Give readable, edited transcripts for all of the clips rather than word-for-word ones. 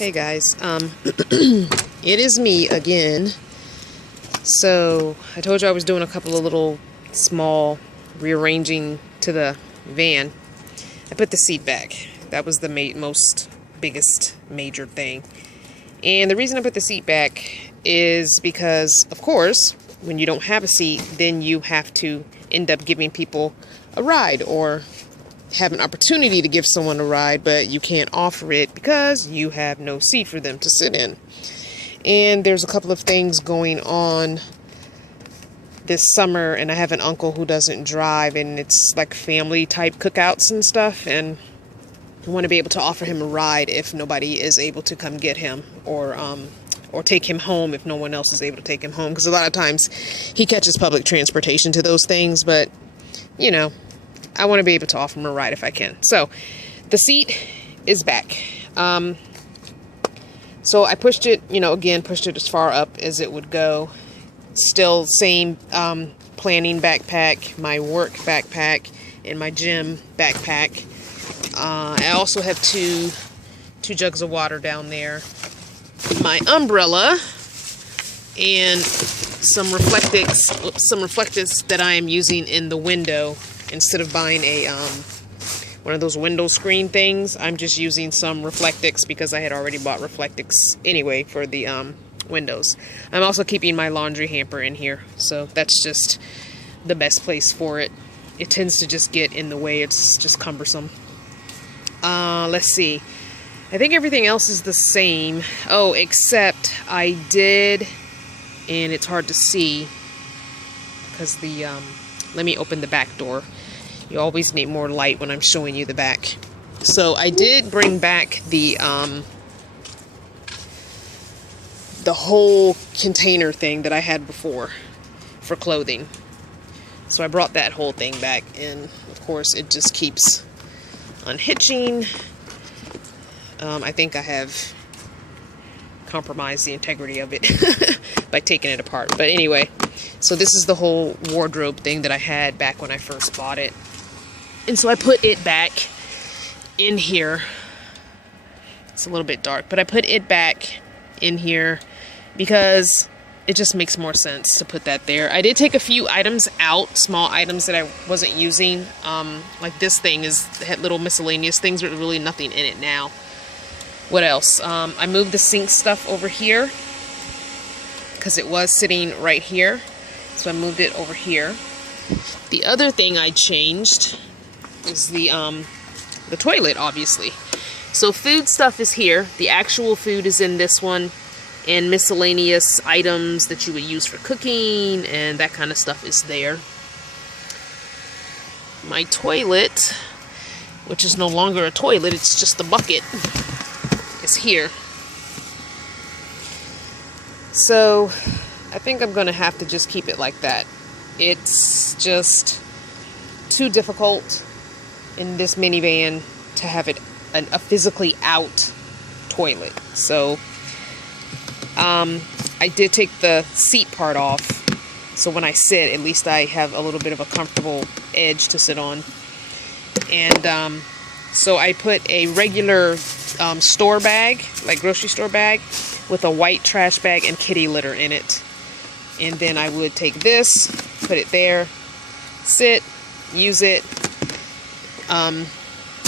Hey guys, it is me again. So I told you I was doing a couple of little small rearranging to the van. I put the seat back. That was the biggest major thing. And the reason I put the seat back is because, of course, when you don't have a seat, then you have to end up giving people a ride or have an opportunity to give someone a ride, but you can't offer it because you have no seat for them to sit in. And there's a couple of things going on this summer, and I have an uncle who doesn't drive, and it's like family type cookouts and stuff, and I want to be able to offer him a ride if nobody is able to come get him, or take him home if no one else is able to take him home, because a lot of times he catches public transportation to those things, but you know, I want to be able to offer him a ride if I can. So the seat is back. So I pushed it, pushed it as far up as it would go. Still same planning backpack, my work backpack, and my gym backpack. I also have two jugs of water down there, my umbrella, and some reflectix that I am using in the window. Instead of buying a one of those window screen things, I'm just using some reflectix because I had already bought reflectix anyway for the windows. I'm also keeping my laundry hamper in here, so that's just the best place for it. It tends to just get in the way. It's just cumbersome. Let's see. I think everything else is the same. Oh, except I did, and it's hard to see because the let me open the back door. You always need more light when I'm showing you the back. So I did bring back the whole container thing that I had before for clothing. So I brought that whole thing back, and of course it just keeps unhitching. I think I have compromised the integrity of it by taking it apart. But anyway, so this is the whole wardrobe thing that I had back when I first bought it. And so I put it back in here. It's a little bit dark, but I put it back in here because it just makes more sense to put that there. I did take a few items out, small items that I wasn't using. Like this thing had little miscellaneous things, but really nothing in it now. What else? I moved the sink stuff over here because it was sitting right here. So I moved it over here. The other thing I changed is the toilet, obviously. So food stuff is here. The actual food is in this one, and miscellaneous items that you would use for cooking and that kind of stuff is there. My toilet, which is no longer a toilet, it's just a bucket, is here. So I think I'm going to have to just keep it like that. It's just too difficult in this minivan to have it a physically out toilet. So I did take the seat part off, so when I sit, at least I have a little bit of a comfortable edge to sit on. And so I put a regular store bag, like grocery store bag, with a white trash bag and kitty litter in it. And then I would take this, put it there, sit, use it,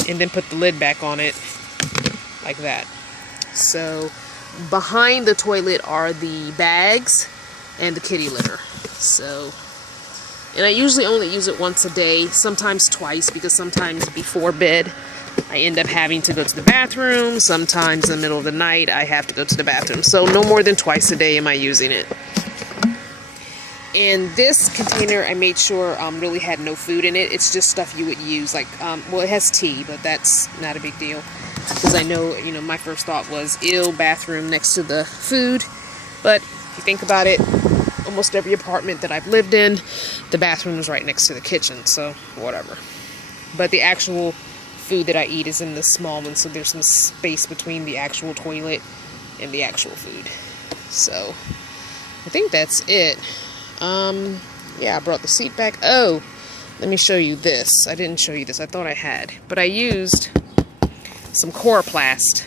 and then put the lid back on it like that. So behind the toilet are the bags and the kitty litter. So, and I usually only use it once a day, sometimes twice, because sometimes before bed I end up having to go to the bathroom. Sometimes in the middle of the night I have to go to the bathroom. So no more than twice a day am I using it. And this container, I made sure really had no food in it. It's just stuff you would use, like, well, it has tea, but that's not a big deal. Because I know, my first thought was, bathroom next to the food. But if you think about it, almost every apartment that I've lived in, the bathroom is right next to the kitchen, so whatever. But the actual food that I eat is in the small one, so there's some space between the actual toilet and the actual food. So I think that's it. Yeah, I brought the seat back. Oh, let me show you this. I didn't show you this. I thought I had. But I used some Coroplast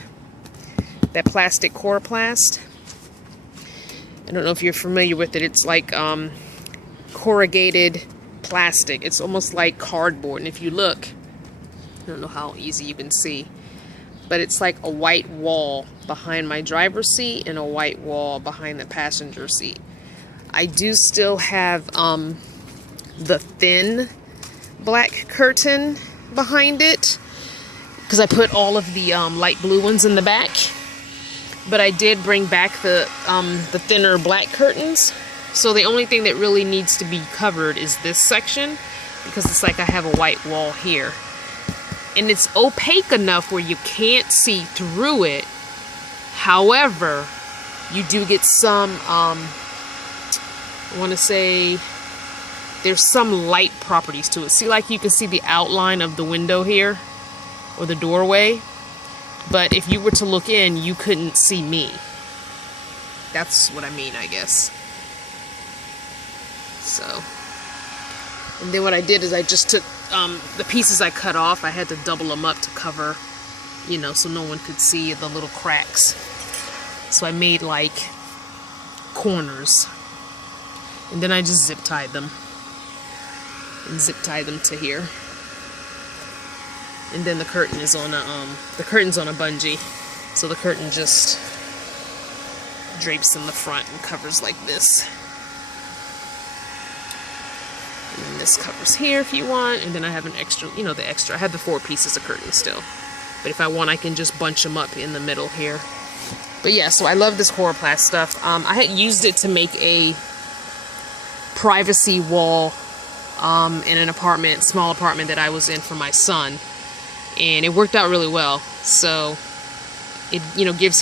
that plastic coroplast. I don't know if you're familiar with it. It's like corrugated plastic. It's almost like cardboard. And if you look, I don't know how easy you can see, but it's like a white wall behind my driver's seat and a white wall behind the passenger seat. I do still have the thin black curtain behind it because I put all of the light blue ones in the back. But I did bring back the thinner black curtains. So the only thing that really needs to be covered is this section, because it's like I have a white wall here. And it's opaque enough where you can't see through it. However, you do get some, I want to say, there's some light properties to it. See, like you can see the outline of the window here, or the doorway. But if you were to look in, you couldn't see me. That's what I mean, I guess. So, and then what I did is I just took the pieces I cut off. I had to double them up to cover, you know, so no one could see the little cracks. So I made like corners, and then I just zip tied them and zip tied them to here. And then the curtain is on the curtain's on a bungee, so the curtain just drapes in the front and covers like this. And then this covers here if you want, and then I have an extra, you know, the extra. I have the 4 pieces of curtain still, but if I want, I can just bunch them up in the middle here. But yeah, so I love this coroplast stuff. I had used it to make a privacy wall in an apartment, small apartment that I was in for my son. And it worked out really well. So it, you know, gave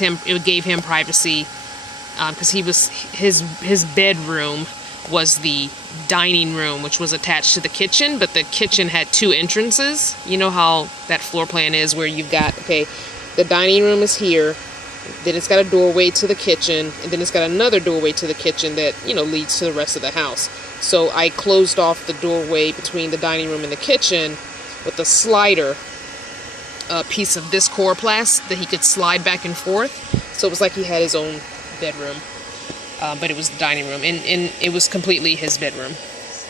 him privacy, because his bedroom was the dining room, which was attached to the kitchen, but the kitchen had 2 entrances. You know how that floor plan is, where you've got, okay, the dining room is here, then it's got a doorway to the kitchen, and then it's got another doorway to the kitchen that, you know, leads to the rest of the house. So I closed off the doorway between the dining room and the kitchen with a slider, piece of this coroplast that he could slide back and forth. So it was like he had his own bedroom, but it was the dining room, and it was completely his bedroom.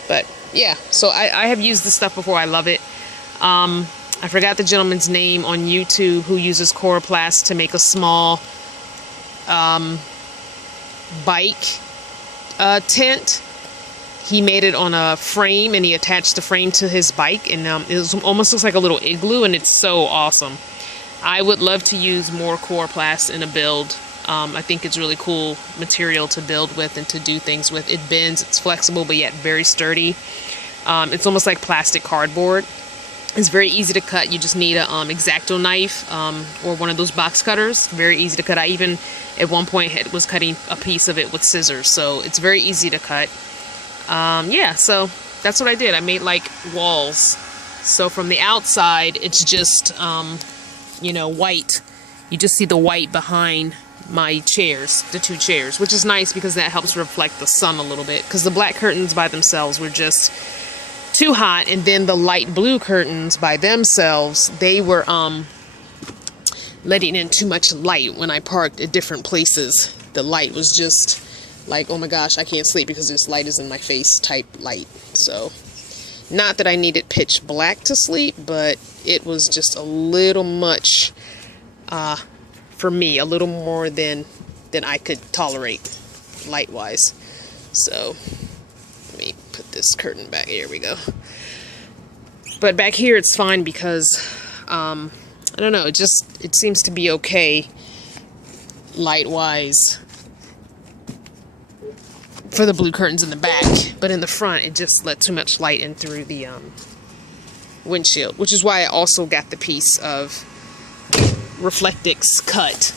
But yeah, so I have used this stuff before. I love it. I forgot the gentleman's name on YouTube who uses coroplast to make a small bike tent. He made it on a frame, and he attached the frame to his bike, and it almost looks like a little igloo, and it's so awesome. I would love to use more coroplast in a build. I think it's really cool material to build with and to do things with. It bends, it's flexible, but yet very sturdy. It's almost like plastic cardboard. It's very easy to cut. You just need a X-Acto knife or one of those box cutters. Very easy to cut. I even at one point was cutting a piece of it with scissors, so it's very easy to cut. Yeah, so that's what I did. I made like walls. So from the outside, it's just, you know, white. You just see the white behind my chairs, the 2 chairs, which is nice because that helps reflect the sun a little bit, because the black curtains by themselves were just too hot, and then the light blue curtains by themselves, they were letting in too much light. When I parked at different places, the light was just like, oh my gosh, I can't sleep because this light is in my face type light. So, not that I needed pitch black to sleep, but it was just a little much for me, a little more than I could tolerate light-wise. So, let me put this curtain back. Here we go. But back here it's fine because, I don't know, it seems to be okay light-wise for the blue curtains in the back, but in the front it just let too much light in through the windshield, which is why I also got the piece of Reflectix cut.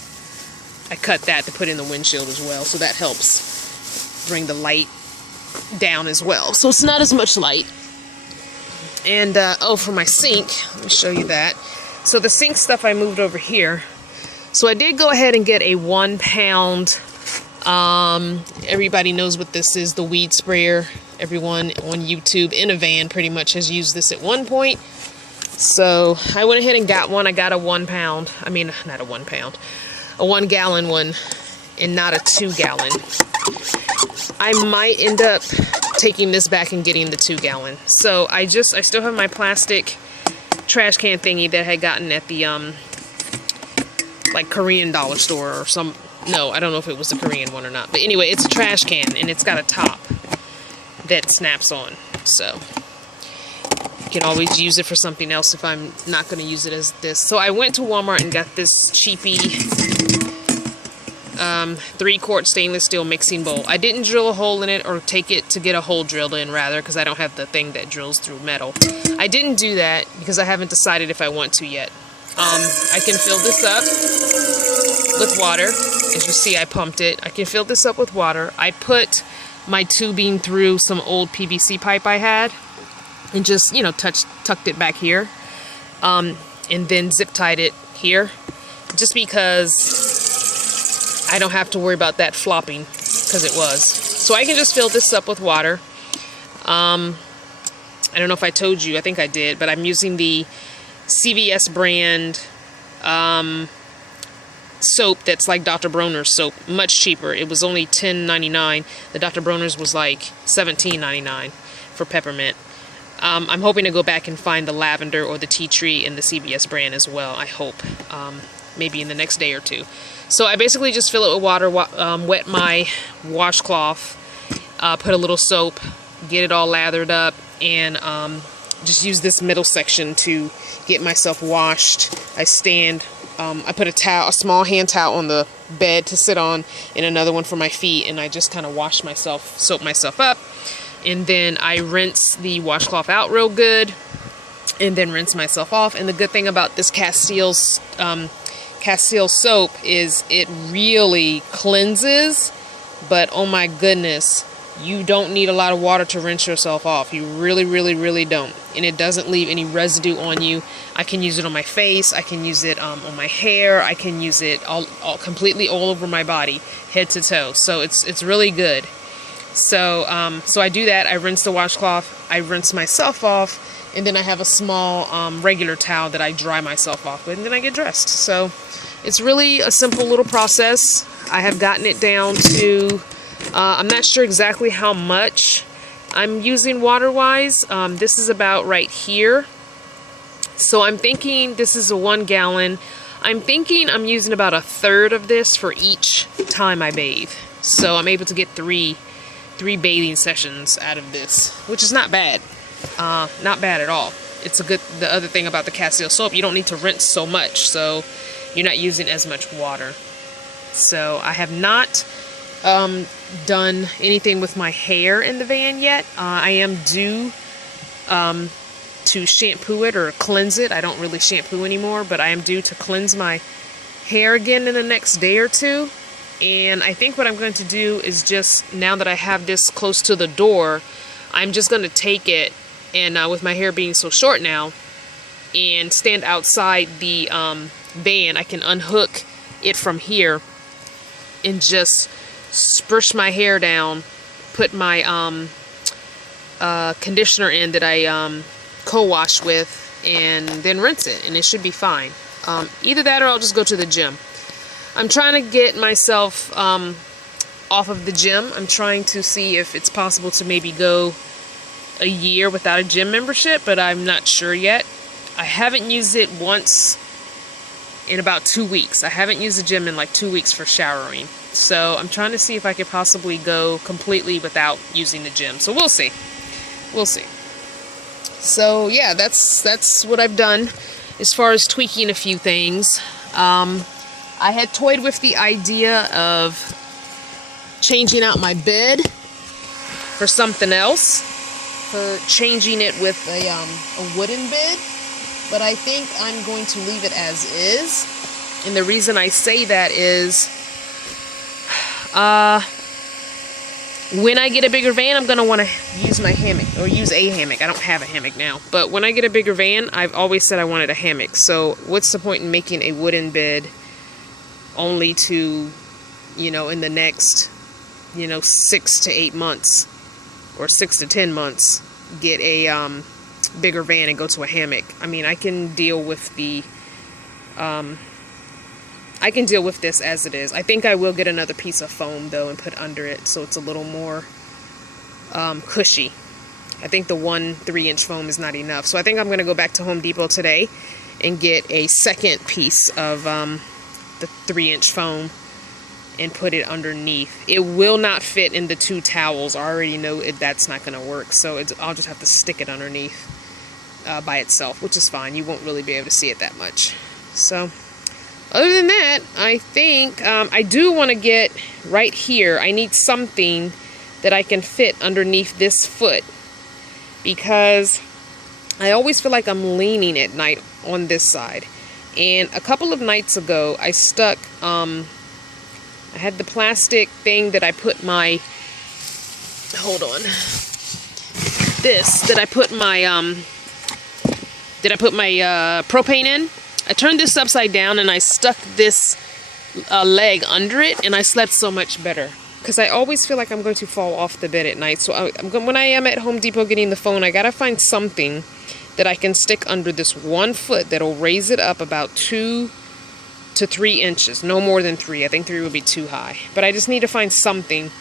I cut that to put in the windshield as well, so that helps bring the light down as well, so it's not as much light. And oh, for my sink, let me show you that. So the sink stuff I moved over here. So I did go ahead and get a 1 pound, everybody knows what this is, the weed sprayer. Everyone on YouTube in a van pretty much has used this at one point. So I went ahead and got one. I got a 1 pound. I mean, not a 1 pound. a 1 gallon one and not a 2 gallon. I might end up taking this back and getting the 2 gallon. So I still have my plastic trash can thingy that I had gotten at the like Korean dollar store or some, no, I don't know if it was the Korean one or not, but anyway, it's a trash can and it's got a top that snaps on, so you can always use it for something else if I'm not going to use it as this. So I went to Walmart and got this cheapy 3-quart stainless steel mixing bowl. I didn't drill a hole in it, or take it to get a hole drilled in, rather, because I don't have the thing that drills through metal. I didn't do that because I haven't decided if I want to yet. I can fill this up with water. As you see, I pumped it. I can fill this up with water. I put my tubing through some old PVC pipe I had and just, you know, tucked it back here. And then zip tied it here, just because I don't have to worry about that flopping, because it was. So I can just fill this up with water. I don't know if I told you, I think I did, but I'm using the CVS brand soap that's like Dr. Bronner's soap, much cheaper. It was only $10.99. The Dr. Bronner's was like $17.99 for peppermint. I'm hoping to go back and find the lavender or the tea tree in the CVS brand as well, I hope. Maybe in the next day or two. So I basically just fill it with water, wet my washcloth, put a little soap, get it all lathered up, and just use this middle section to get myself washed. I put a small hand towel on the bed to sit on, and another one for my feet, and I just kind of wash myself, soap myself up, and then I rinse the washcloth out real good, and then rinse myself off. And the good thing about this Castile soap is it really cleanses, but oh my goodness, you don't need a lot of water to rinse yourself off. You really, really, really don't. And it doesn't leave any residue on you. I can use it on my face. I can use it on my hair. I can use it completely all over my body, head to toe. So it's really good. So I do that. I rinse the washcloth. I rinse myself off. And then I have a small regular towel that I dry myself off with. And then I get dressed. So it's really a simple little process. I have gotten it down to... I'm not sure exactly how much I'm using water-wise. This is about right here. So I'm thinking this is a 1 gallon. I'm thinking I'm using about 1/3 of this for each time I bathe. So I'm able to get three bathing sessions out of this, which is not bad. Not bad at all. It's the other thing about the Castile soap, you don't need to rinse so much, so you're not using as much water. So I have not done anything with my hair in the van yet. I am due to shampoo it or cleanse it. I don't really shampoo anymore, but I am due to cleanse my hair again in the next day or two. And I think what I'm going to do is just, now that I have this close to the door, I'm just going to take it, and with my hair being so short now, and stand outside the van. I can unhook it from here and just sprush my hair down, put my conditioner in that I co-wash with, and then rinse it, and it should be fine. Either that or I'll just go to the gym. I'm trying to get myself off of the gym. I'm trying to see if it's possible to maybe go a year without a gym membership, but I'm not sure yet. I haven't used it once in about 2 weeks. I haven't used the gym in like 2 weeks for showering. So I'm trying to see if I could possibly go completely without using the gym. So we'll see. We'll see. So yeah, that's what I've done as far as tweaking a few things. I had toyed with the idea of changing out my bed for something else, for changing it with a wooden bed, but I think I'm going to leave it as is. And the reason I say that is when I get a bigger van, I'm going to want to use my hammock, or use a hammock. I don't have a hammock now, but when I get a bigger van, I've always said I wanted a hammock. So what's the point in making a wooden bed only to, you know, in the next, you know, 6 to 8 months or 6 to 10 months, get a bigger van and go to a hammock? I mean, I can deal with the I I can deal with this as it is. I think I will get another piece of foam though and put under it so it's a little more cushy. I think the 1 3-inch foam is not enough. So I think I'm going to go back to Home Depot today and get a second piece of the 3-inch foam and put it underneath. It will not fit into 2 towels. I already know that's not going to work. So I'll just have to stick it underneath by itself, which is fine. You won't really be able to see it that much. So other than that, I think I do want to get right here. I need something that I can fit underneath this foot, because I always feel like I'm leaning at night on this side. And a couple of nights ago, I stuck, I had the plastic thing that I put my, hold on, that I put my propane in. I turned this upside down and I stuck this leg under it, and I slept so much better. Because I always feel like I'm going to fall off the bed at night. So when I am at Home Depot getting the phone, I gotta find something that I can stick under this 1 foot that'll raise it up about 2 to 3 inches. No more than 3. I think 3 would be too high. But I just need to find something.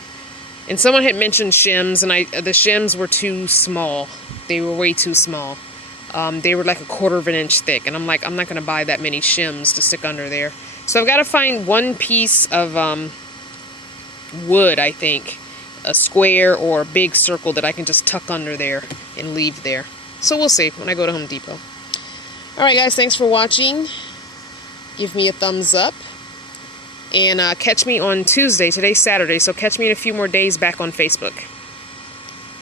And someone had mentioned shims, and the shims were too small. They were way too small. They were like 1/4 of an inch thick. And I'm like, I'm not going to buy that many shims to stick under there. So I've got to find 1 piece of wood, I think, a square or a big circle that I can just tuck under there and leave there. So we'll see when I go to Home Depot. Alright guys, thanks for watching. Give me a thumbs up, and catch me on Tuesday. Today's Saturday, so catch me in a few more days back on Facebook.